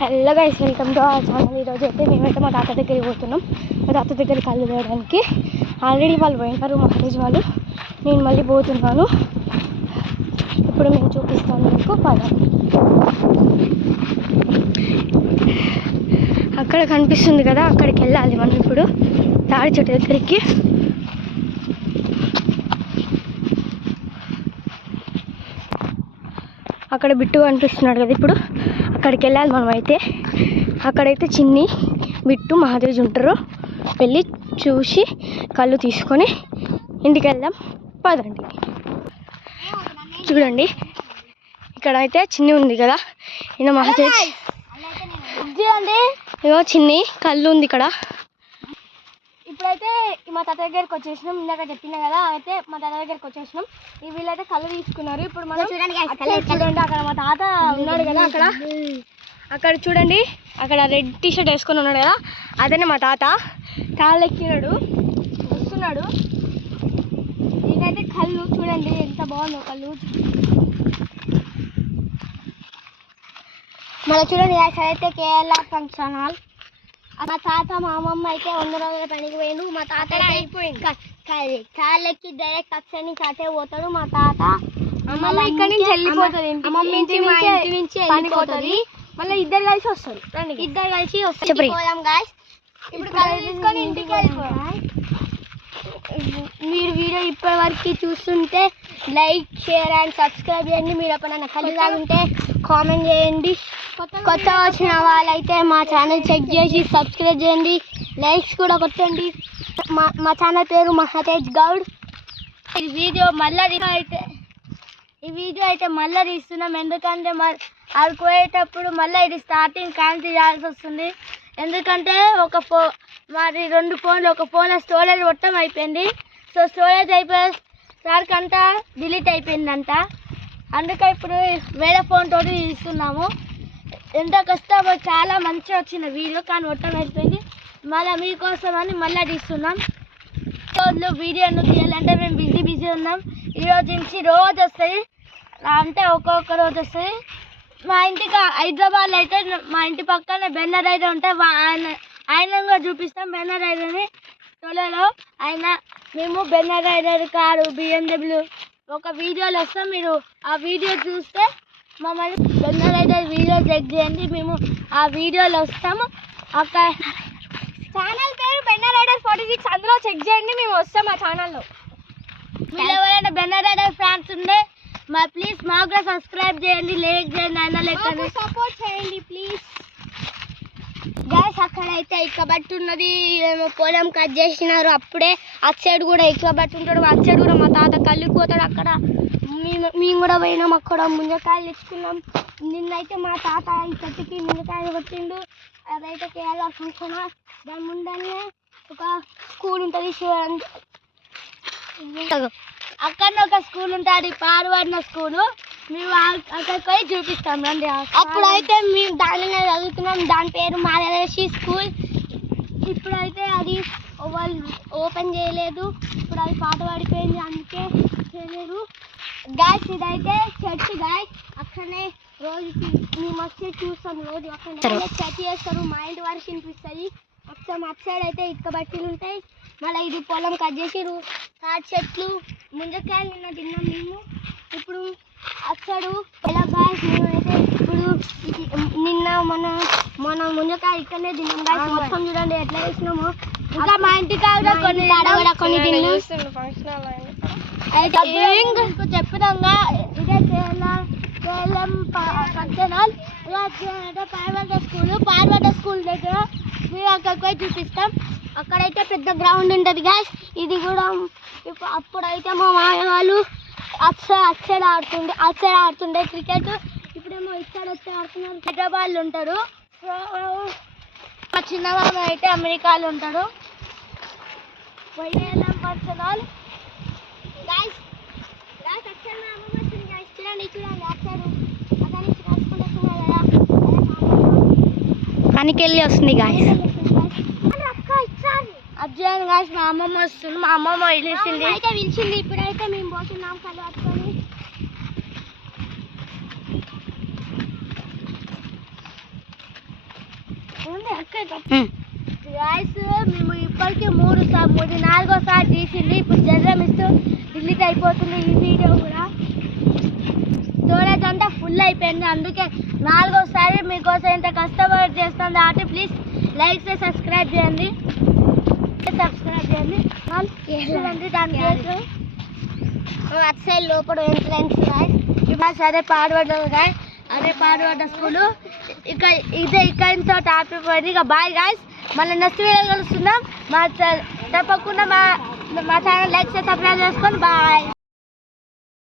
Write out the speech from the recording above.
Hello guys, welcome to our channel. ఈరోజు అయితే మేమైతే మా తాత దగ్గరికి పోతున్నాం. మా తాత దగ్గర కళ్ళు వేయడానికి ఆల్రెడీ వాళ్ళు పోయినారు, మహారాజ్ వాళ్ళు. నేను మళ్ళీ పోతున్నాను. ఇప్పుడు మేము చూపిస్తాను మీకు. పదం అక్కడ కనిపిస్తుంది కదా, అక్కడికి వెళ్ళాలి మనం ఇప్పుడు. తాడి చెట్టు దగ్గరికి అక్కడ బిట్టు కనిపిస్తున్నాడు కదా, ఇప్పుడు అక్కడికి వెళ్ళాలి మనం. అయితే అక్కడైతే చిన్ని, బిట్టు, మహాదేవ్ ఉంటారు. వెళ్ళి చూసి కళ్ళు తీసుకొని ఇంటికి వెళ్దాం. పదండి. చూడండి, ఇక్కడ అయితే చిన్ని ఉంది కదా, ఈయన మహాదేవ్. ఇగో చిన్ని కళ్ళు ఉంది ఇక్కడ. ఇప్పుడైతే మా తాత దగ్గరికి వచ్చేసినాం. ఇందాక చెప్పినా కదా, అయితే మా తాత దగ్గరికి వచ్చేసినాం. వీళ్ళైతే కళ్ళు తీసుకున్నారు. ఇప్పుడు మనం చూడండి, అక్కడ మా తాత ఉన్నాడు కదా, అక్కడ చూడండి, అక్కడ రెడ్ టీషర్ట్ వేసుకొని ఉన్నాడు కదా, అదేనే మా తాత. తాళ్ళెక్కినాడు, వస్తున్నాడు. ఇదైతే కళ్ళు చూడండి ఎంత బాగుందో కళ్ళు. మళ్ళీ చూడండి, అయితే కేరళ ఫంక్షన్ హాల్. మా తాత మా అమ్మమ్మ అయితే 100 రోజుల పనికి పోయిండు. మా తాత అయిపోయింది తాళ్ళెక్కి డైరెక్ట్ అక్కడి నుంచి అటే పోతాడు. మా తాత అమ్మమ్మ ఇక్కడి నుంచి వెళ్ళిపోతుంది, అమ్మమ్మ ఇంటి నుంచి వెళ్ళిపోతుంది. మళ్ళీ ఇద్దరు కలిసి వస్తారు. ఇద్దరు కలిసి వస్తాం గాయ్స్. ఇప్పుడు కళ్ళు తీసుకొని ఇంటికి వెళ్ళిపోయాం. మీరు వీడియో ఇప్పటి వరకు చూస్తుంటే లైక్, షేర్ అండ్ సబ్స్క్రైబ్ చేయండి. మీరు ఎప్పుడైనా కళ్ళు తాగుంటే కామెంట్ చేయండి. కొత్త వచ్చిన వాళ్ళైతే మా ఛానల్ చెక్ చేసి సబ్స్క్రైబ్ చేయండి, లైక్స్ కూడా కొట్టండి. మా ఛానల్ పేరు మహాతేజ్ గౌడ్. ఈ వీడియో అయితే మళ్ళీ తీస్తున్నాం. ఎందుకంటే అది పోయేటప్పుడు మళ్ళీ ఇది స్టార్టింగ్ క్యాన్సిల్ చేయాల్సి వస్తుంది. ఎందుకంటే మరి 2 ఫోన్లు, ఒక ఫోన్లో స్టోరేజ్ మొత్తం అయిపోయింది. సో స్టోరేజ్ అయిపోయేసరికంతా డిలీట్ అయిపోయిందంట. అందుకే ఇప్పుడు వేరే ఫోన్ తోటి తీస్తున్నాము. ఎంత కష్టమో, చాలా మంచిగా వచ్చిన వీడియో, కానీ మొత్తం అయిపోయింది. మళ్ళీ మీకోసం అని మళ్ళీ తీస్తున్నాం. రోజులు వీడియో ఎందుకు తీయాలంటే మేము బిజీ ఉన్నాం. ఈరోజు నుంచి రోజు వస్తాయి, అంటే ఒక్కొక్క రోజు వస్తాయి. మా ఇంటికి హైదరాబాద్లో అయితే మా ఇంటి పక్కన బెన్నర్ రైడర్ ఉంటే ఆయన కూడా చూపిస్తాం. బెన్నర్ రైడర్ని తొలలో మేము బెన్నర్ రైడర్ కారు, BMW ఒక వీడియోలో వస్తాం. మీరు ఆ వీడియో చూస్తే మమ్మల్ని బెన్నర్ రైడర్ వీడియో చెక్ చేయండి, మేము ఆ వీడియోలో వస్తాము. అక్కడ ఛానల్ పేరు బెన్నర్ రైడర్ 46, అందులో చెక్ చేయండి, మేము వస్తాం ఆ ఛానల్లో. మీరు ఎవరైనా బెన్నర్ రైడర్ ఫ్యాన్స్ ఉంటే ప్లీజ్ మాకు కూడా సబ్స్క్రైబ్ చేయండి, లైక్ చేయండి, అయినా లెక్క సపోర్ట్ చేయండి ప్లీజ్ గైస్. అక్కడైతే ఇక్కబట్టి ఉన్నది, ఏమో పొలం కట్ చేసినారు. అప్పుడే అటు సైడ్ కూడా ఇక్కబట్టి ఉంటాడు, అటు సైడ్ కూడా మా తాత కళ్ళుకి పోతాడు. అక్కడ మేము కూడా పోయినాం, అక్కడ ముంజకాయలు తెచ్చుకున్నాం. నిన్నైతే మా తాత ఈ చెట్టుకి ముంజకాయలు కొట్టిండు. అదైతే కేరళ ఫంక్షన్. దాని ముందనే ఒక స్కూల్ ఉంటుంది, అక్కడ ఒక స్కూల్ ఉంటుంది, పార్వడిన స్కూలు. మేము అక్కడికి పోయి చూపిస్తాం రండి. అప్పుడైతే మేము దానినే చదువుతున్నాం, దాని పేరు మారేషి స్కూల్. ఇప్పుడైతే అది వాళ్ళు ఓపెన్ చేయలేదు, ఇప్పుడు అది పాట పడిపోయింది, అందుకే చేయలేదు గాయస్. ఇదైతే చర్చ్ గాయస్, అక్కడనే రోజుకి మేము వచ్చి చూస్తాం. రోజు అక్కడ చర్చ్ చేస్తారు, మైండ్ వరకు వినిపిస్తుంది. అటు సైడ్ అయితే ఇటుక బట్టీలు ఉంటాయి. మళ్ళీ ఇది పొలం కట్ చేసి తాటి చెట్లు, ముంజకాయలు నిన్న తిన్నాం మేము. ఇప్పుడు అసలు ఎలా గాయస్, మేమైతే ఇప్పుడు నిన్న మన ముంజకాయ ఇక్కడనే తిన్నాం గాయస్. మొత్తం చూడండి ఎట్లా వేసినామో. ఇంకా మా ఇంటికాడ కొన్ని తిన్నాం. అయితే చెప్పినాగా ఇదే కేఎల్ఎం ఫంక్షన్ హాల్. పార్వత స్కూల్ దగ్గర మేము అక్కడికి పోయి చూపిస్తాం. అక్కడైతే పెద్ద గ్రౌండ్ ఉంటుంది గాయస్. ఇది కూడా అప్పుడైతే మా మాయ వాళ్ళు అటు సైడ్ ఆడుతుండే క్రికెట్. ఇప్పుడేమో ఇటు సైడ్ ఆడుతున్నారు. హైదరాబాద్లో ఉంటారు. మా చిన్న మామ అయితే అమెరికాలో ఉంటాడు. Function hall guys. చూడండి పనికెళ్ళి వస్తుంది గాయస్. అర్జున్ గాయస్, మా అమ్మమ్మ వస్తుంది. మా అమ్మమ్మ పిలిచింది, ఇప్పుడైతే మేము పోతున్నాం కళ్ళు పట్టుకొని. గాయస్ మేము ఇప్పటికీ 4సారి తీసింది. ఇప్పుడు జనరం ఇస్తూ డిలీట్ అయిపోతుంది ఈ వీడియో కూడా. స్టోరేజ్ అంతా ఫుల్ అయిపోయింది, అందుకే 4వసారి మీకోసం ఎంత కష్టపడి చేస్తాను కాబట్టి ప్లీజ్ లైక్ చేసి సబ్స్క్రైబ్ చేయండి. చూడండి దాని పేరు అటు సైడ్ లోపల ఎంట్రన్స్ గాయస్. అదే పాడుపడ్డారు గాయస్, అదే పాడుపడ్డ స్కూలు. ఇక్కడితో ఆపిపోయింది. ఇక బాయ్ గాయస్, మళ్ళీ నెక్స్ట్ వీడియో కలుస్తున్నాం. తప్పకుండా మా ఛానల్ లైక్ చేసి సబ్స్క్రైబ్ చేసుకోండి. బాయ్.